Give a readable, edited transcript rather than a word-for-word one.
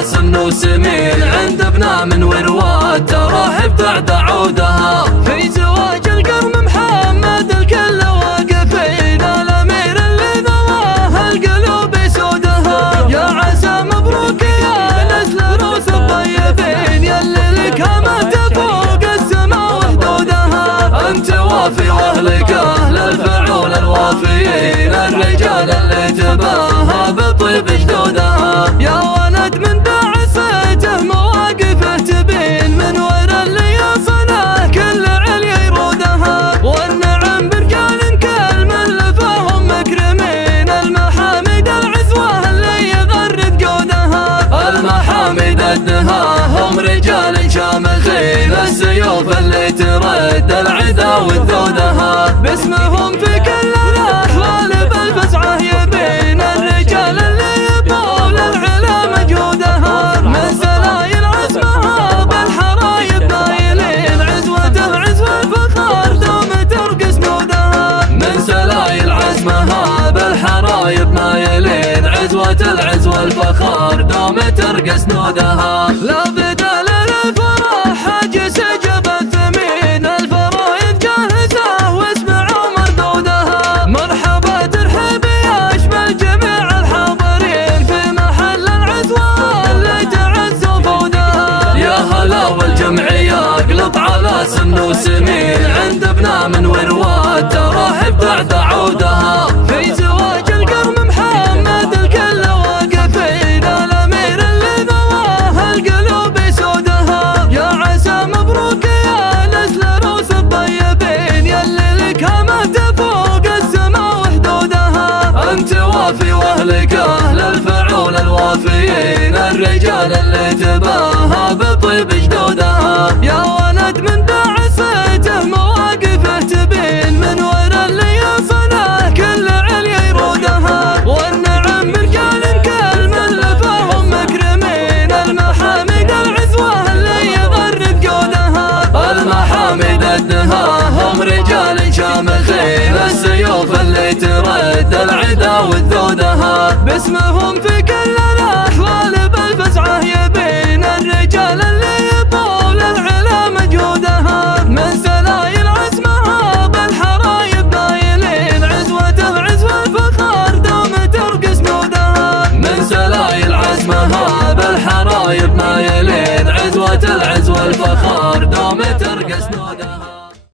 على سمن وسمين عند ابناء من ورواد تراحب بعد عودها. في زواج القرم محمد الكل واقفين الامير اللي ضواه القلوب سودها. يا عسى مبروك يا نسل روس الطيبين يلي لك ما تفوق السما وحدودها. انت وافي واهلك اهل الفعول الوافيين الرجال اللي تباهى بطيب جدودها. يا ولد من دعسته مواقفه تبين من ورا اللي يصنع كل عليا يرودها. والنعم برجال كل من لفاهم مكرمين المحامد العزوه اللي يغرد جودها. المحامد الدها هم رجال شامخين السيوف اللي ترد العدا وذودها. باسمهم في كل الاحوال بالفزعه يبين الرجال اللي يبول العلا مجهودها. من سلايل عزمها بالحرايب نايلين عزوته عزوه الفخار دوم ترقص نودها. من سلايل عزمها بالحرايب نايلين عزوة العزوة الفخار دوم ترقص نودها. لا بدل الفرح حاجز جب الثمين الفرايد جاهزة واسمعوا مردودها. مرحبا ترحب يشمل جميع الحاضرين في محل العزوة اللي تعز وفودها. يا هلا والجمعية اقلط على سمن وسمين عند ابناء من ورواد تراحب بعد عودها. في زواج القرم محمد الكل واقفين الامير اللي ضواه القلوب سودها. يا عسى مبروك يا نسل روس الطيبين يلي لك ما تفوق السما وحدودها. انت وافي واهلك اهل الفعول الوافيين الرجال اللي تباهى بطيب جدودها. يا ولد من دعسته مواقفه تبين من ورا اللي يصنع كل عليا يرودها. والنعم برجال كل من لفاهم مكرمين المحامد العزوه اللي يغرد جودها. المحامد الدها هم رجال شامخين السيوف اللي ترد العدا وذودها. باسمهم في كل الاحوال بالفزعه يبين الرجال اللي يطول العلا مجهودها. من سلايل عزمها بالحرايب نايلين عزوته عزوه الفخار دوم ترقص نودها. من سلايل عزمها بالحرايب نايلين عزوة العزوة الفخار دوم ترقص نودها.